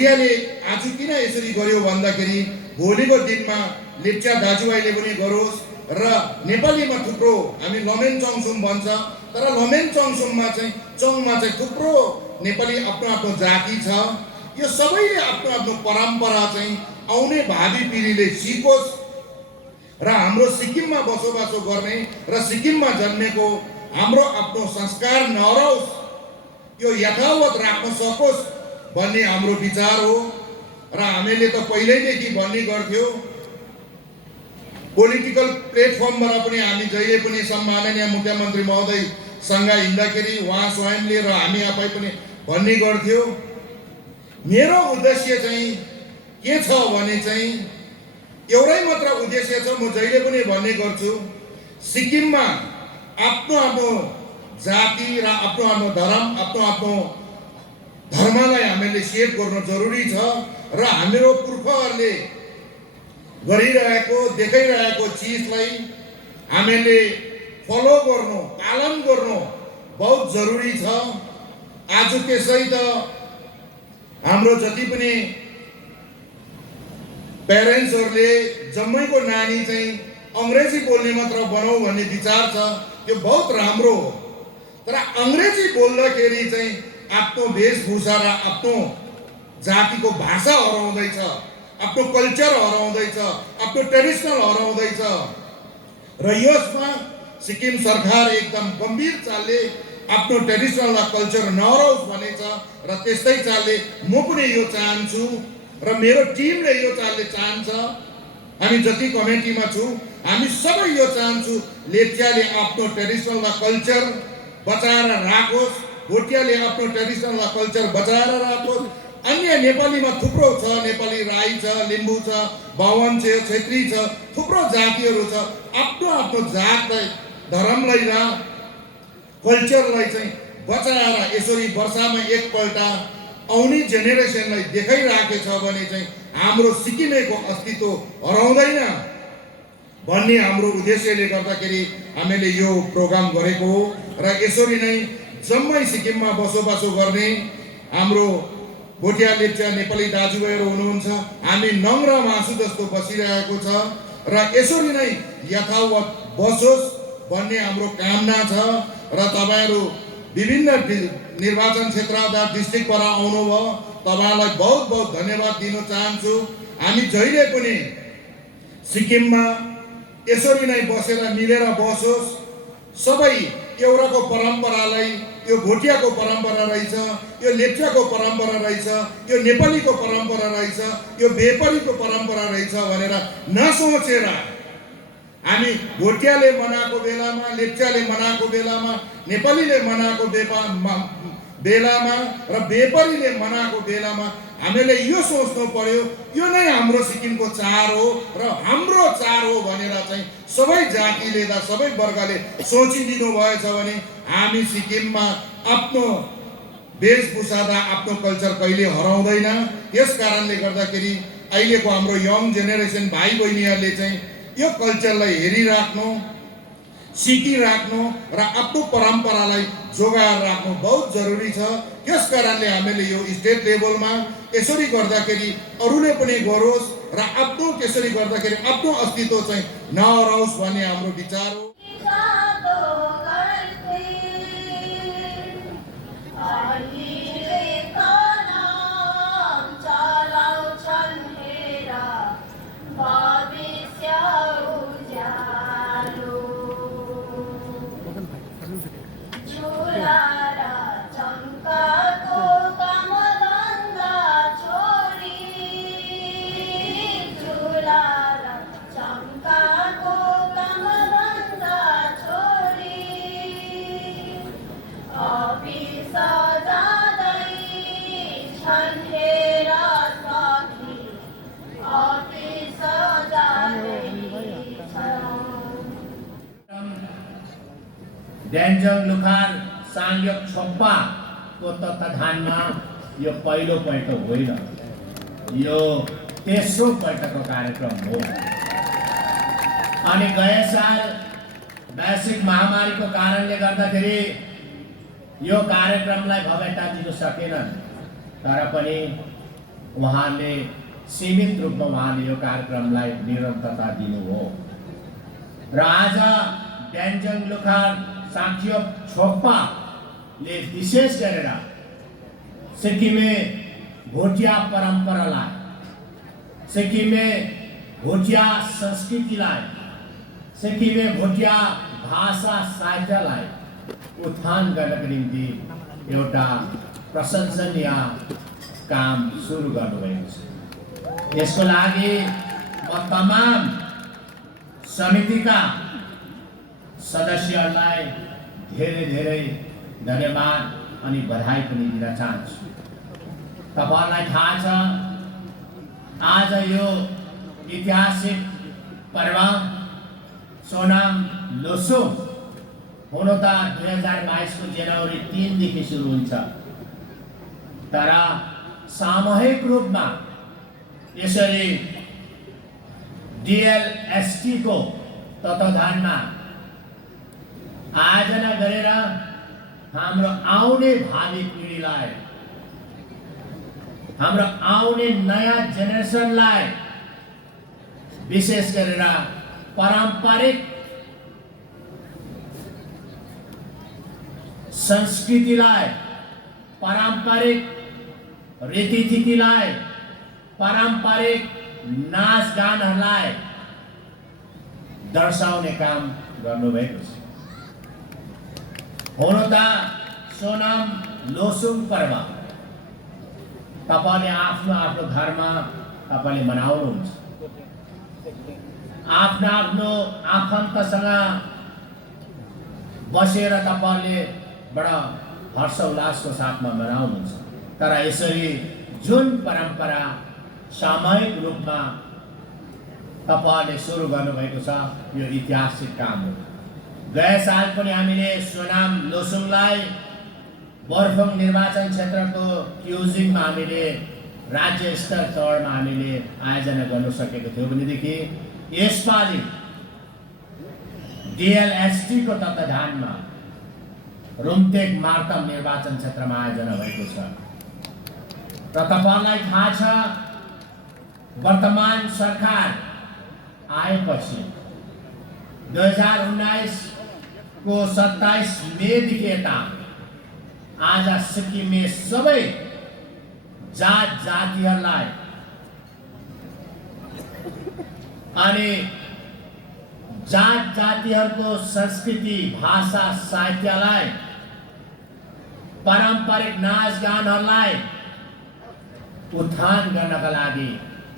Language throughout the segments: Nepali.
भोटियाले आज किन यसरी गर्यो भन्दाखेरि भोलिको दिनमा लेप्चा दाजुभाइले पनि गरोस् र नेपालीमा थुप्रो हामी लमेन चङसुम भन्छ, तर लमेन चङसुममा चाहिँ थुप्रो नेपाली आफ्नो आफ्नो जाति छ। यो सबैले आफ्नो आफ्नो परम्परा चाहिँ आउने भावी पिँढीले सिकोस् र हाम्रो सिक्किममा बसोबासो गर्ने र सिक्किममा जन्मेको हाम्रो आफ्नो संस्कार नहराओस्, यो यथावत राख्न सकोस् भन्ने हाम्रो विचार हो। र हामीले त पहिल्यैदेखि भन्ने गर्थ्यौँ, पोलिटिकल प्लेटफर्मबाट पनि हामी जहिले पनि सम्माननीय मुख्यमन्त्री महोदयसँग हिँड्दाखेरि उहाँ स्वयंले र हामी आफै पनि भन्ने गर्थ्यौँ, मेरो उद्देश्य चाहिँ के छ भने चाहिँ एउटै मात्र उद्देश्य छ। म जहिले पनि भन्ने गर्छु, सिक्किममा आफ्नो आफ्नो जाति र आफ्नो आफ्नो धर्म, आफ्नो आफ्नो धर्मलाई हामीले सेभ गर्न जरुरी छ र हाम्रो पुर्खाहरूले गरिरहेको देखाइरहेको चिजलाई हामीले फलो गर्नु, पालन गर्नु बहुत जरुरी छ। आज त्यसै त हाम्रो जति पनि प्यारेन्ट्सहरूले जम्मैको नानी चाहिँ अङ्ग्रेजी बोल्ने मात्र बनाऊ भन्ने विचार छ, त्यो बहुत राम्रो हो। तर अङ्ग्रेजी बोल्दाखेरि चाहिँ आफ्नो वेशभूषा र आफ्नो जातिको भाषा हराउँदैछ, आफ्नो कल्चर हराउँदैछ, आफ्नो ट्रेडिसनल हराउँदैछ र यसमा सिक्किम सरकार एकदम गम्भीर चालले आफ्नो ट्रेडिसनल र कल्चर नहराओस् भनेछ र त्यस्तै चालले म पनि यो चाहन्छु र मेरो टिमले यो चालले चाहन्छ। हामी जति कमिटीमा छु हामी सबै यो चाहन्छु, लेप्चाले आफ्नो ट्रेडिसनल र कल्चर बचाएर राखोस्, भोटियाले आफ्नो ट्रेडिसनल र कल्चर बचाएर राखोस्। अन्य नेपालीमा थुप्रो छ, नेपाली राई छ, लिम्बू छ, बाहुन छ, छेत्री छ, थुप्रो जातिहरू छ। आफ्नो आफ्नो जातलाई, धर्मलाई र कल्चरलाई चाहिँ बचाएर यसरी वर्षमा एकपल्ट आउने जेनेरेसनलाई देखाइराखेछ भने चाहिँ हाम्रो सिक्किमेको अस्तित्व हराउँदैन भन्ने हाम्रो उद्देश्यले गर्दाखेरि हामीले यो प्रोग्राम गरेको हो। र यसरी नै जम्मै सिक्किममा बसोबासो गर्ने हाम्रो भोटिया लेप्चा नेपाली दाजुभाइहरू हुनुहुन्छ, हामी नङ र मासु जस्तो बसिरहेको छ र यसरी नै यथावत बसोस् भन्ने हाम्रो कामना छ। र तपाईहरू विभिन्न निर्वाचन क्षेत्रबाट डिस्ट्रिक्टबाट आउनुभयो, तपाईलाई बहुत बहुत धन्यवाद दिन चाहन्छु। हामी जहिले पनि सिक्किममा यसरी नै बसेर मिलेर बसोस्, सबै एउटाको परम्परालाई, यो भोटियाको परम्परा रहेछ, यो लेप्चाको परम्परा रहेछ, यो नेपालीको परम्परा रहेछ, यो बेपरीको परम्परा रहेछ भनेर नसोचेर हामी भोटियाले मनाएको बेलामा, लेप्चाले मनाएको बेलामा, नेपालीले मनाएको बेलामा र बेपरीले मनाएको बेलामा हामीले यो सोच्नु पर्यो, यो नै हाम्रो सिक्किमको चाड हो र हाम्रो चाड हो भनेर चाहिँ सबै जातिले र सबै वर्गले सोचिदिनु भएछ भने हामी सिक्किममा आफ्नो वेशभूषा र आफ्नो कल्चर कहिले हराउँदैन। यस कारणले गर्दाखेरि अहिलेको हाम्रो यङ जेनेरेसन भाइ बहिनीहरूले चाहिँ यो कल्चरलाई हेरिराख्नु, सिकिराख्नु र आफ्नो परम्परालाई जोगाएर राख्नु बहुत जरुरी छ। यस कारणले हामीले यो स्टेट लेभलमा यसरी गर्दाखेरि अरूले पनि गरोस् र आफ्नो त्यसरी गर्दाखेरि आफ्नो अस्तित्व चाहिँ नहराओस् भन्ने हाम्रो विचार हो। ड्यान्जङ लुखार साङ्योक छोप्पा को तत्वाधानमा यो पहिलो पल्ट होइन, यो तेस्रो पल्टको कार्यक्रम हो। अनि गए साल वैश्विक महामारीको कारणले गर्दाखेरि यो कार्यक्रमलाई भव्यता दिन सकेनन्, तर पनि उहाँले सीमित रूपमा उहाँले यो कार्यक्रमलाई निरन्तरता दिनु हो र आज ब्यान्जङ लुखार साङ्खियोप छोक्पाले विशेष गरेर सिक्किमे भोटिया परम्परालाई, सिक्किमे भोटिया संस्कृतिलाई, सिक्किमे भोटिया भाषा साहित्यलाई उत्थान गर्नको निम्ति एउटा प्रशंसनीय काम सुरु गर्नुभएको छ। यसको लागि म तमाम समितिका सदस्यहरूलाई धेरै धेरै धन्यवाद अनि बधाई पनि दिन चाहन्छु। तपाईलाई थाहा छ आज यो ऐतिहासिक पर्व सोनाम लोसुङ हुनु त 2022 को जनवरी 3 देखि सुरु हुन्छ, तर सामूहिक रूपमा यसरी DLST को तत्वावधानमा आयोजना गरेर हाम्रो आउने भावी पिँढीलाई, हाम्रो आउने नयाँ जेनेरेसनलाई विशेष गरेर पारम्परिक संस्कृतिलाई, पारम्परिक रीतिथितिलाई, पारम्परिक नाचगानहरूलाई दर्शाउने काम गर्नुभएको छ। हुन त सोनाम लोसुङ पर्व तपाईले आफ्नो आफ्नो घरमा तपाईले मनाउनुहुन्छ, आफ्नो आफ्नो आफन्तसँग बसेर तपाईले बडा हर्ष उल्लासको साथमा मनाउनुहुन्छ। तर यसरी जुन परम्परा सामूहिक रूपमा तपाईले सुरु गर्नुभएको छ यो ऐतिहासिक काम हो। गए साल पनि हामीले सोनाम लोसुङलाई बर्फुङ निर्वाचन क्षेत्रको क्युजिङमा हामीले राज्य स्तर तौरमा हामीले आयोजना गर्न सकेको थियौँ भनेदेखि यसपालि DLST को तत्वावधानमा रुम्तेक मार्तम निर्वाचन क्षेत्रमा आयोजना भएको छ। र तपाईलाई थाहा छ वर्तमान सरकार आएपछि 2019 को 27 मेदेखि यता आज सिक्किममा सबै जात जातिहरूलाई अनि जात जातिहरूको संस्कृति भाषा साहित्यलाई पारम्परिक नाचगानहरूलाई उत्थान गर्नका लागि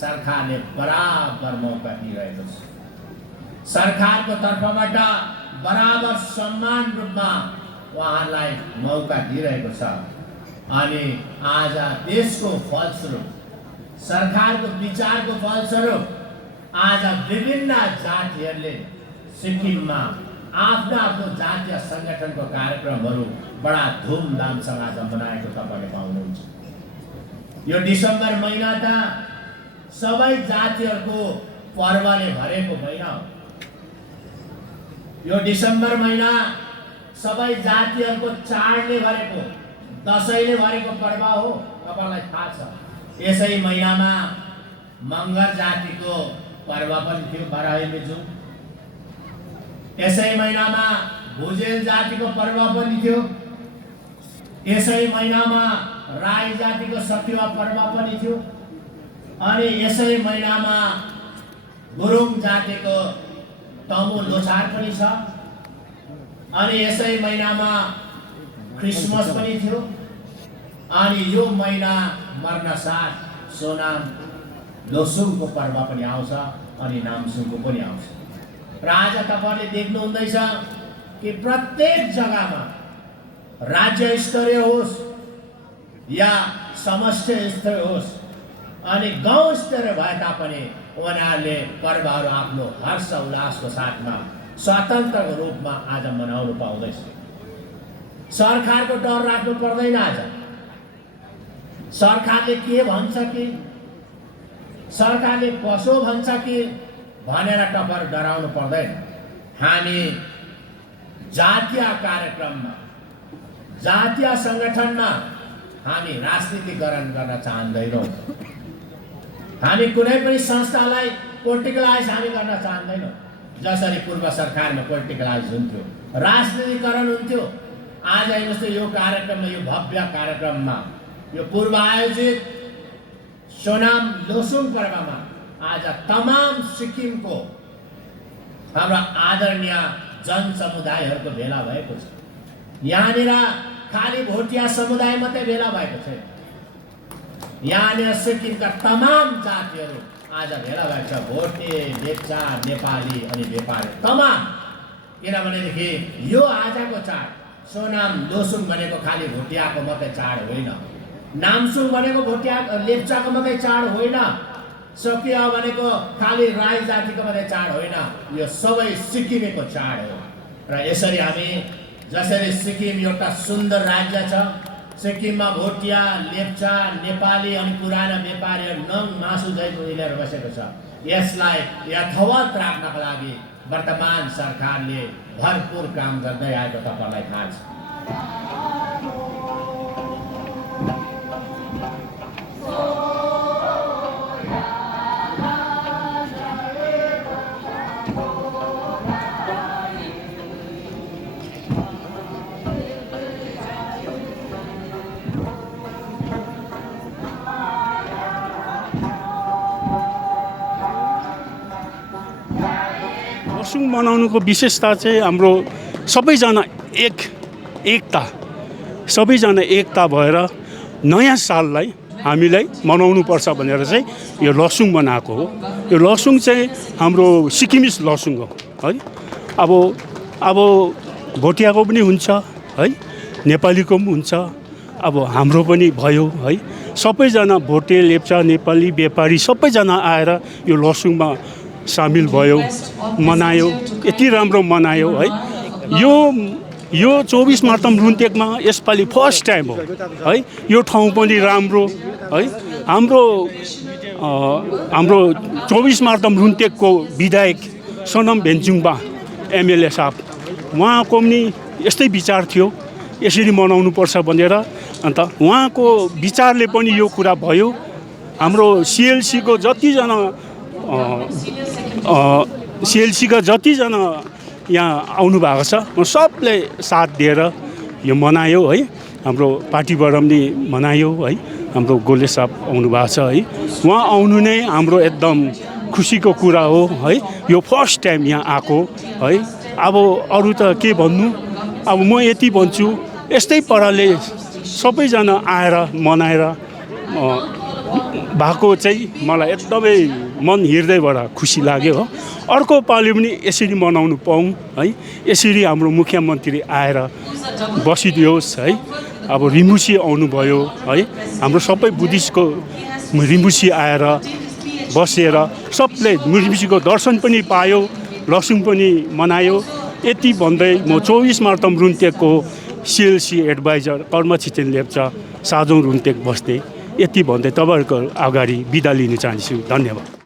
सरकारले बराबर मौका दिइरहेको छ। सरकारको तर्फबाट बराबर समान रूपमा उहाँलाई मौका दिइरहेको छ अनि आज देशको फलस्वरूप सरकारको विचारको फलस्वरूप आज विभिन्न जातिहरूले सिक्किममा आफ्नो आफ्नो जातीय संगठनको कार्यक्रमहरू बडा धुमधामसँग आज मनाएको तपाईले पाउनुहुन्छ। यो डिसेम्बर महिना त सबै जातिहरूको पर्वले भरेको महिना हो। यो डिसेम्बर महिना सबै जातिहरूको चाडले भरेको, दशैंले भरेको पर्व हो, तपाईलाई थाहा छ। यसै महिनामा मगर जातिको पर्व पनि थियो बराही मिजु। यसै महिनामा भुजेल जातिको पर्व पनि थियो। यसै महिनामा राई जातिको सतिवा पर्व पनि थियो अनि यसै महिनामा गुरुङ जातिको तमु लोछार पनि छ अनि यसै महिनामा क्रिसमस पनि थियो अनि यो महिना मर्नसाथ सोनाम लोसुङको पर्व पनि आउँछ अनि नामसुङको पनि आउँछ। र आज तपाईले देख्नु हुँदैछ कि प्रत्येक जग्गामा राज्य स्तरीय होस् या समष्टि स्तरीय होस् अनि गाउँ स्तरीय भए तापनि उनीहरूले पर्वहरू आफ्नो हर्ष उल्लासको साथमा स्वतन्त्रको रूपमा आज मनाउनु पाउँदैछ। सरकारको डर राख्नु पर्दैन। आज सरकारले के भन्छ कि सरकारले कसो भन्छ कि भनेर तपाईहरु डराउनु पर्दैन। हामी जातीय कार्यक्रममा जातीय संगठनमा हामी राजनीतिकरण गर्न चाहँदैनौँ। हामी कुनै पनि संस्थालाई पोलिटिकलाइज हामी गर्न चाहँदैनौँ। जसरी पूर्व सरकारमा पोलिटिकलाइज हुन्थ्यो, राजनीतिकरण हुन्थ्यो, आज जस्तो यो कार्यक्रममा, यो भव्य कार्यक्रममा, यो पूर्व आयोजित सोनाम लोसुङ पर्वमा आज तमाम सिक्किमको हाम्रा आदरणीय जनसमुदायहरूको भेला भएको छ। यहाँनिर खाली भोटिया समुदाय मात्रै भेला भएको छैन, यहाँनिर सिक्किमका तमाम जातिहरू आज भेला भएको छ। भोटे, लेप्चा, नेपाली अनि नेपाली तमाम। किनभनेदेखि यो आजको चाड सोनाम लोसुङ भनेको खालि भोटियाको मात्रै चाड होइन, नामसुङ भनेको भोटिया लेप्चाको मात्रै चाड होइन, सकिया भनेको खालि राई जातिको मात्रै चाड होइन, यो सबै सिक्किमेको चाड हो। र यसरी हामी जसरी सिक्किम एउटा सुन्दर राज्य छ, सिक्किममा भोटिया, लेप्चा, नेपाली अनि पुराना व्यापारीहरू नङ मासु झैँ मिलेर बसेको छ। यसलाई यथावत राख्नको लागि वर्तमान सरकारले भरपूर काम गर्दै आएको तपाईँलाई थाहा छ। लोसुङ मनाउनुको विशेषता चाहिँ हाम्रो सबैजना सबैजना एकता भएर नयाँ साललाई हामीलाई मनाउनुपर्छ भनेर चाहिँ यो लोसुङ मनाएको हो। यो लोसुङ चाहिँ हाम्रो सिक्किमिस लोसुङ हो है। अब भोटियाको पनि हुन्छ है, नेपालीको पनि हुन्छ, अब हाम्रो पनि भयो है। सबैजना भोटे, लेप्चा, नेपाली, व्यापारी सबैजना आएर यो लोसुङमा सामिल भयो, मनायो, यति राम्रो मनायो है। यो 24 मार्तम रुन्तेकमा यसपालि फर्स्ट टाइम हो है। यो ठाउँ पनि राम्रो है। हाम्रो 24 मार्तम रुन्तेकको विधायक सोनाम भेन्चुङबा एमएलए साहब, उहाँको पनि यस्तै विचार थियो यसरी मनाउनुपर्छ भनेर। अन्त उहाँको विचारले पनि यो कुरा भयो। हाम्रो सिएलसीको जतिजना यहाँ आउनु भएको छ, सबले साथ दिएर यो मनायो है। हाम्रो पार्टीबाट पनि मनायो है। हाम्रो गोले साहब आउनु भएको छ है। उहाँ आउनु नै हाम्रो एकदम खुसीको कुरा हो है। यो फर्स्ट टाइम यहाँ आएको है। अब अरू त के भन्नु, अब म यति भन्छु, यस्तै पाराले सबैजना आएर मनाएर भएको चाहिँ मलाई एकदमै मन हृदयबाट खुसी लाग्यो हो। अर्को पालि पनि यसरी मनाउनु पाऊँ है। यसरी हाम्रो मुख्यमन्त्री आएर बसिदियोस् है। अब रिम्बुसी आउनुभयो है, हाम्रो सबै बुद्धिस्टको रिम्बुसी आएर बसेर सबले रिम्बुसीको दर्शन पनि पायो, लोसुङ पनि मनायो। यति भन्दै म 24 मार्तम रुन्तेकको सिएलसी एडभाइजर कर्म छितेन लेप्चा, साजोङ रुन्तेक बस्दै यति भन्दै तपाईँहरूको अगाडि बिदा लिन चाहन्छु। धन्यवाद।